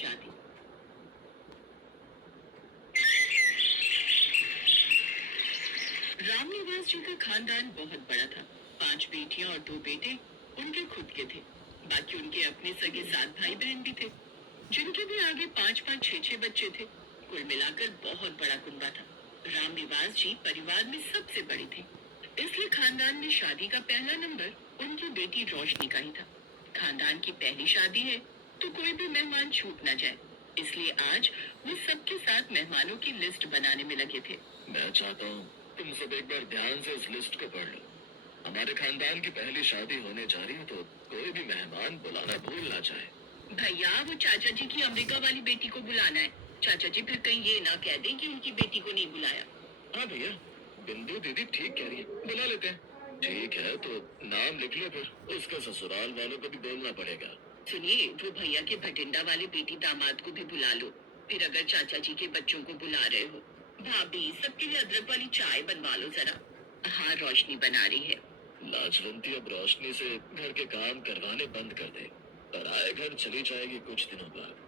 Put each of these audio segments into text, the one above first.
शादी। रामनिवास जी का खानदान बहुत बड़ा था। 5 बेटियां और 2 बेटे उनके खुद के थे। बाकी उनके अपने सगे 7 भाई बहन भी थे, जिनके भी आगे 5-5, 6-6 बच्चे थे। कुल मिलाकर बहुत बड़ा कुनबा था। रामनिवास जी परिवार में सबसे बड़े थे, इसलिए खानदान में शादी का पहला नंबर उनकी बेटी रोशनी का ही था। खानदान की पहली शादी है, तो कोई भी मेहमान छूट ना जाए, इसलिए आज वो सबके साथ मेहमानों की लिस्ट बनाने में लगे थे। मैं चाहता हूँ तुम सब एक बार ध्यान से इस लिस्ट को पढ़ लो। हमारे खानदान की पहली शादी होने जा रही है, तो कोई भी मेहमान बुलाना भूल ना जाए। भैया, वो चाचा जी की अमेरिका वाली बेटी को बुलाना है। चाचा जी फिर कहीं ये ना कह दें कि उनकी बेटी को नहीं बुलाया। हाँ भैया, बिंदु दीदी ठीक कह रही है, बुला लेते हैं। ठीक है, तो नाम लिख लो, फिर उसके ससुराल वालों को भी बोलना पड़ेगा। सुनिए, वो भैया के भटिंडा वाले बेटी दामाद को भी बुला लो। फिर अगर चाचा जी के बच्चों को बुला रहे हो, भाभी सबके लिए अदरक वाली चाय बनवा लो जरा। हाँ, रोशनी बना रही है। लाजवंती अब रोशनी से घर के काम करवाने बंद कर दे, पराए घर चली जाएगी कुछ दिनों बाद।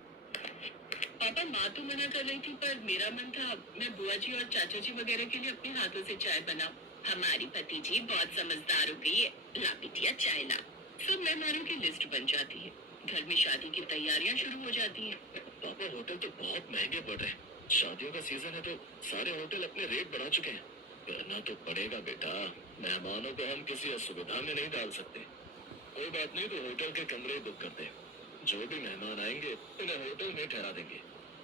पापा, माँ तो मना कर रही थी, पर मेरा मन था मैं बुआ जी और चाचा जी वगैरह के लिए अपने हाथों से चाय बनाऊं। हमारी भतीजी बहुत समझदार हो गई है। ला बिटिया चाय ला। सब मेहमानों की लिस्ट बन जाती है। घर में शादी की तैयारियां शुरू हो जाती हैं। पापा, होटल तो बहुत महंगे पड़ रहे हैं। शादियों का सीजन है, तो सारे होटल अपने रेट बढ़ा चुके हैं। करना तो पड़ेगा बेटा, मेहमानों को हम किसी असुविधा में नहीं डाल सकते। कोई बात नहीं, तो होटल के कमरे बुक करते हैं। जो भी मेहमान आएंगे उन्हें होटल में ठहरा देंगे।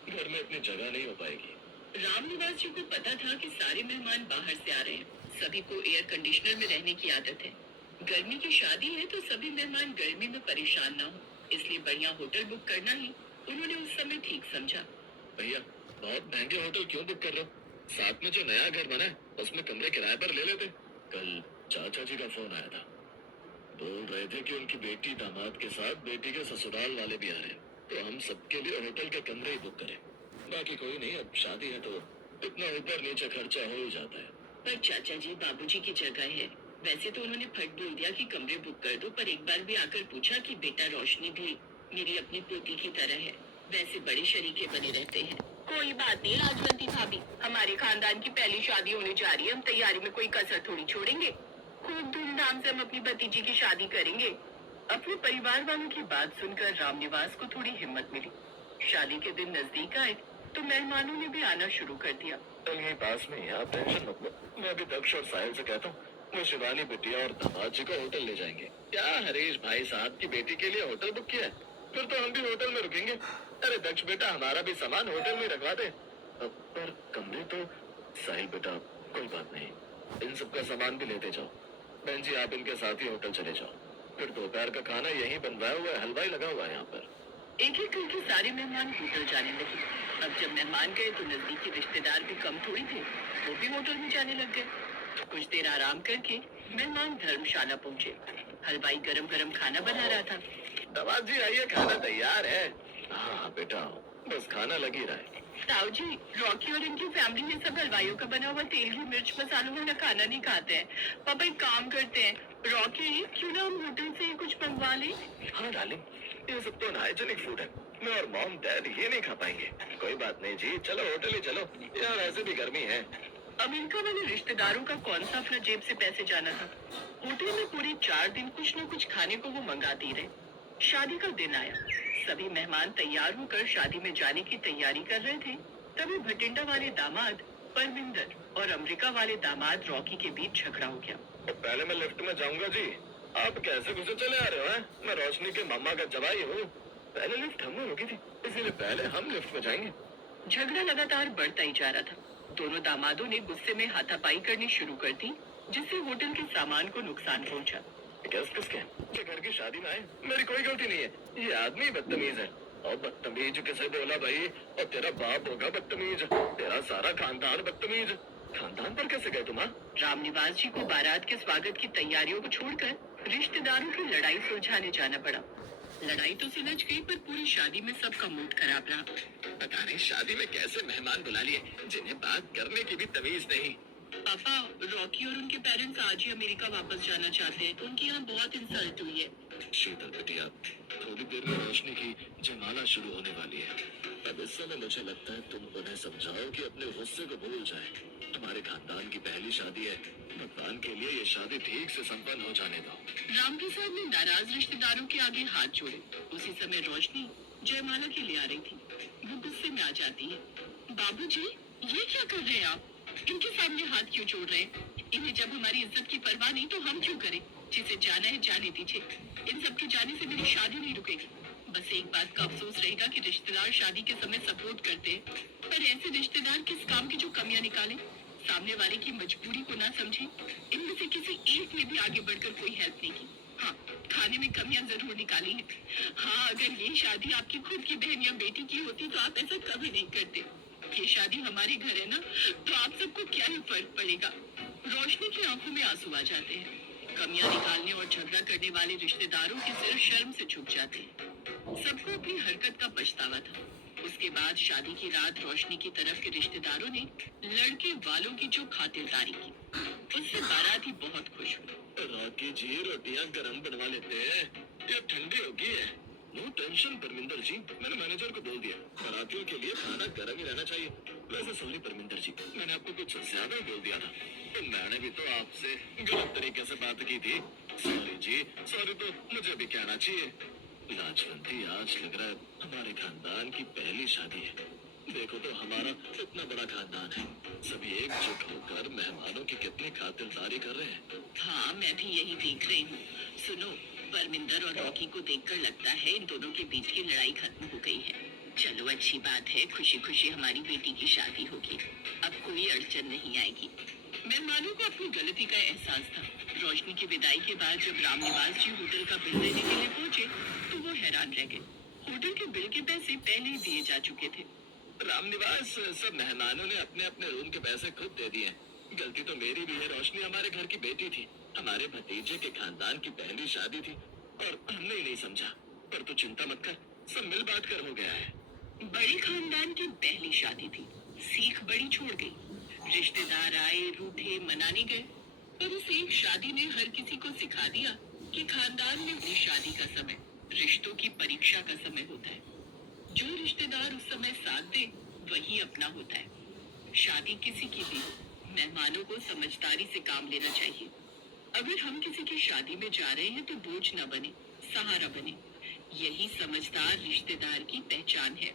घर में अपनी जगह नहीं हो पाएगी। रामनिवास जी को पता था कि सारे मेहमान बाहर से आ रहे हैं। सभी को एयर कंडीशनर में रहने की आदत है। गर्मी की शादी है, तो सभी मेहमान गर्मी में परेशान ना हो, इसलिए बढ़िया होटल बुक करना ही उन्होंने उस समय ठीक समझा। भैया, बहुत महंगे होटल क्यों बुक कर रहे हो? साथ में जो नया घर बना है उसमें कमरे किराए पर ले लेते। कल चाचा जी का फोन आया था, बोल रहे थे कि उनकी बेटी दामाद के साथ बेटी के ससुराल वाले भी आ रहे हैं, तो हम सबके लिए होटल के कमरे ही बुक करें। बाकी कोई नहीं, अब शादी है तो इतना ऊपर नीचे खर्चा हो ही जाता है। पर चाचा जी बाबूजी की जगह है। वैसे तो उन्होंने फट बोल दिया कि कमरे बुक कर दो, पर एक बार भी आकर पूछा कि बेटा रोशनी भी मेरी अपनी पोती की तरह है। वैसे बड़े शरीके बने रहते हैं। कोई बात नहीं लाजवंती भाभी, हमारे खानदान की पहली शादी होने जा रही है, हम तैयारी में कोई कसर थोड़ी छोड़ेंगे। खूब धूमधाम से हम अपनी भतीजी की शादी करेंगे। अपने परिवार वालों की बात सुनकर रामनिवास को थोड़ी हिम्मत मिली। शादी के दिन नजदीक आए तो मेहमानों ने भी आना शुरू कर दिया। यहीं पास में है, आप टेंशन मत लो। मैं अभी दक्ष और साहिल से कहता हूँ, वो शिवानी बिटिया और दामाद जी को होटल ले जाएंगे। क्या हरीश भाई साहब की बेटी के लिए होटल बुक किया है? फिर तो हम भी होटल में रुकेंगे। अरे दक्ष बेटा, हमारा भी सामान होटल में रखवा दे। पर कमरे तो। साहिल बेटा, कोई बात नहीं, इन सबका सामान भी लेते जाओ। बहन जी, आप इनके साथ ही होटल चले जाओ। फिर दोपहर का खाना यहीं बनवाया हुआ है, हलवाई लगा हुआ है यहाँ पर। एक एक करके सारे मेहमान होटल जाने लगे। अब जब मेहमान गए तो नजदीकी रिश्तेदार भी कम थोड़ी थे, वो भी होटल में जाने लग गए। कुछ देर आराम करके मेहमान धर्मशाला पहुँचे। हलवाई गरम गरम खाना बना रहा था। दामाद जी आइए, खाना तैयार है। हाँ बेटा, बस खाना लगी रहा है। ताऊ जी, रॉकी और इनकी फैमिली में सब हलवाइयों का बना हुआ तेल घी मिर्च मसालों वाला खाना नहीं खाते हैं। पापा एक काम करते हैं, रॉकी क्यों ना हम होटल से ही कुछ मंगवा लें? हाँ डार्लिंग, ये सब तो अनहाइजेनिक फूड है। मैं और मॉम डैड ये नहीं खा पाएंगे। कोई बात नहीं जी, चलो होटल ही चलो, यार ऐसे भी गर्मी है। अमेरिका वाले रिश्तेदारों का कौन सा अपना जेब से पैसे जाना था। होटल में पूरे 4 दिन कुछ न कुछ खाने को वो मंगाती रहे। शादी का दिन आया। सभी मेहमान तैयार होकर शादी में जाने की तैयारी कर रहे थे। तभी भटिंडा वाले दामाद परमिंदर और अमेरिका वाले दामाद रॉकी के बीच झगड़ा हो गया। तो पहले मैं लिफ्ट में जाऊंगा जी, आप कैसे घुसे चले आ रहे हो? हैं? मैं रोशनी के मामा का जवाई हूँ। पहले लिफ्ट हम लोगों की थी, इसीलिए पहले हम लिफ्ट में जाएंगे। झगड़ा लगातार बढ़ता ही जा रहा था। दोनों दामादों ने गुस्से में हाथापाई करनी शुरू कर दी, जिससे होटल के सामान को नुकसान पहुंचा। किसके ये घर की शादी में आए? मेरी कोई गलती नहीं है, ये आदमी बदतमीज है। और बदतमीज किसे बोला भाई? और तेरा बाप होगा बदतमीज, तेरा सारा खानदान बदतमीज। खानदान पर कैसे गए तुम? रामनिवास जी को बारात के स्वागत की तैयारियों को छोड़कर रिश्तेदारों की लड़ाई सुलझाने जाना पड़ा। लड़ाई तो सुलझ गई, पर पूरी शादी में सबका मूड खराब रहा। पता नहीं शादी में कैसे मेहमान बुला लिए, जिन्हें बात करने की भी तमीज नहीं। पापा, रॉकी और उनके पेरेंट्स आज ही अमेरिका वापस जाना चाहते हैं। उनके यहाँ बहुत इंसल्ट हुई है। शीतल बिटिया, थोड़ी देर में रोशनी की जयमाला शुरू होने वाली है। अब इस समय मुझे लगता है तुम उन्हें समझाओ कि अपने गुस्से को भूल जाए। हमारे खानदान की पहली शादी है, भगवान के लिए ये शादी ठीक से संपन्न हो जाने दो। रामप्रसाद ने नाराज रिश्तेदारों के आगे हाथ जोड़े। उसी समय रोशनी जयमाला के लिए आ रही थी। वो गुस्से में आ जाती है। बाबूजी, ये क्या कर रहे हैं आप? इनके सामने हाथ क्यों जोड़ रहे हैं? इन्हें जब हमारी इज्जत की परवाह नहीं तो हम क्यों करें? जिसे जाना है जाने दीजिए। इन सब के जाने से मेरी शादी नहीं रुकेगी। बस एक बात का अफसोस रहेगा कि रिश्तेदार शादी के समय सपोर्ट करते हैं, पर ऐसे रिश्तेदार किस काम की जो कमियां निकालें, सामने वाले की मजबूरी को ना समझे। इनमें से किसी एक ने भी आगे बढ़कर कोई हेल्प नहीं की। हाँ, खाने में कमियां जरूर निकाली है। हाँ, अगर ये शादी आपकी खुद की बहन या बेटी की होती तो आप ऐसा कभी नहीं करते। ये शादी हमारे घर है ना, तो आप सबको क्या ही फर्क पड़ेगा। रोशनी की आंखों में आंसू आ जाते हैं। कमियां निकालने और झगड़ा करने वाले रिश्तेदारों के सिर शर्म से झुक जाते हैं। सबको अपनी हरकत का पछतावा था। उसके बाद शादी की रात रोशनी की तरफ के रिश्तेदारों ने लड़के वालों की जो खातिरदारी की, उससे बाराती बहुत खुश हुई। रॉकी जी, रोटियां गरम बनवा लेते हैं, ये ठंडी होगी है। नो टेंशन परमिंदर जी, मैंने मैनेजर को बोल दिया, बारातियों के लिए खाना गर्म ही रहना चाहिए। वैसे सॉरी परमिंदर जी, मैंने आपको कुछ ज्यादा ही बोल दिया था। तो मैंने भी तो आपसे गलत तरीके से बात की थी। सॉरी जी, सॉरी तो मुझे भी कहना चाहिए। लाजवंती, आज लग रहा है हमारे खानदान की पहली शादी है। देखो तो हमारा इतना बड़ा खानदान है, सभी एकजुट होकर मेहमानों की कितनी खातिरदारी कर रहे हैं। हाँ, मैं भी यही देख रही हूँ। सुनो, परमिंदर और रॉकी को देखकर लगता है इन दोनों के बीच की लड़ाई खत्म हो गई है। चलो, अच्छी बात है, खुशी खुशी हमारी बेटी की शादी होगी। अब कोई अड़चन नहीं आएगी। मेहमानों को अपनी गलती का एहसास था। रोशनी की विदाई के बाद जब रामनिवास जी होटल का बिल देने के लिए पहुंचे, तो वो हैरान रह गए। होटल के बिल के पैसे पहले ही दिए जा चुके थे। रामनिवास, सब मेहमानों ने अपने अपने रूम के पैसे खुद दे दिए। गलती तो मेरी भी है, रोशनी हमारे घर की बेटी थी, हमारे भतीजे के खानदान की पहली शादी थी और हमने ही नहीं समझा। पर तू चिंता मत कर, सब मिल बांट कर हो गया है। बड़े खानदान की पहली शादी थी, सीख बड़ी छोड़ गई। रिश्तेदार आए, रूठे, मनाने गए, पर उस एक शादी ने हर किसी को सिखा दिया कि खानदान में भी शादी का समय रिश्तों की परीक्षा का समय होता है। जो रिश्तेदार उस समय साथ दे, वही अपना होता है। शादी किसी की भी हो, मेहमानों को समझदारी से काम लेना चाहिए। अगर हम किसी की शादी में जा रहे हैं तो बोझ न बने, सहारा बने। यही समझदार रिश्तेदार की पहचान है।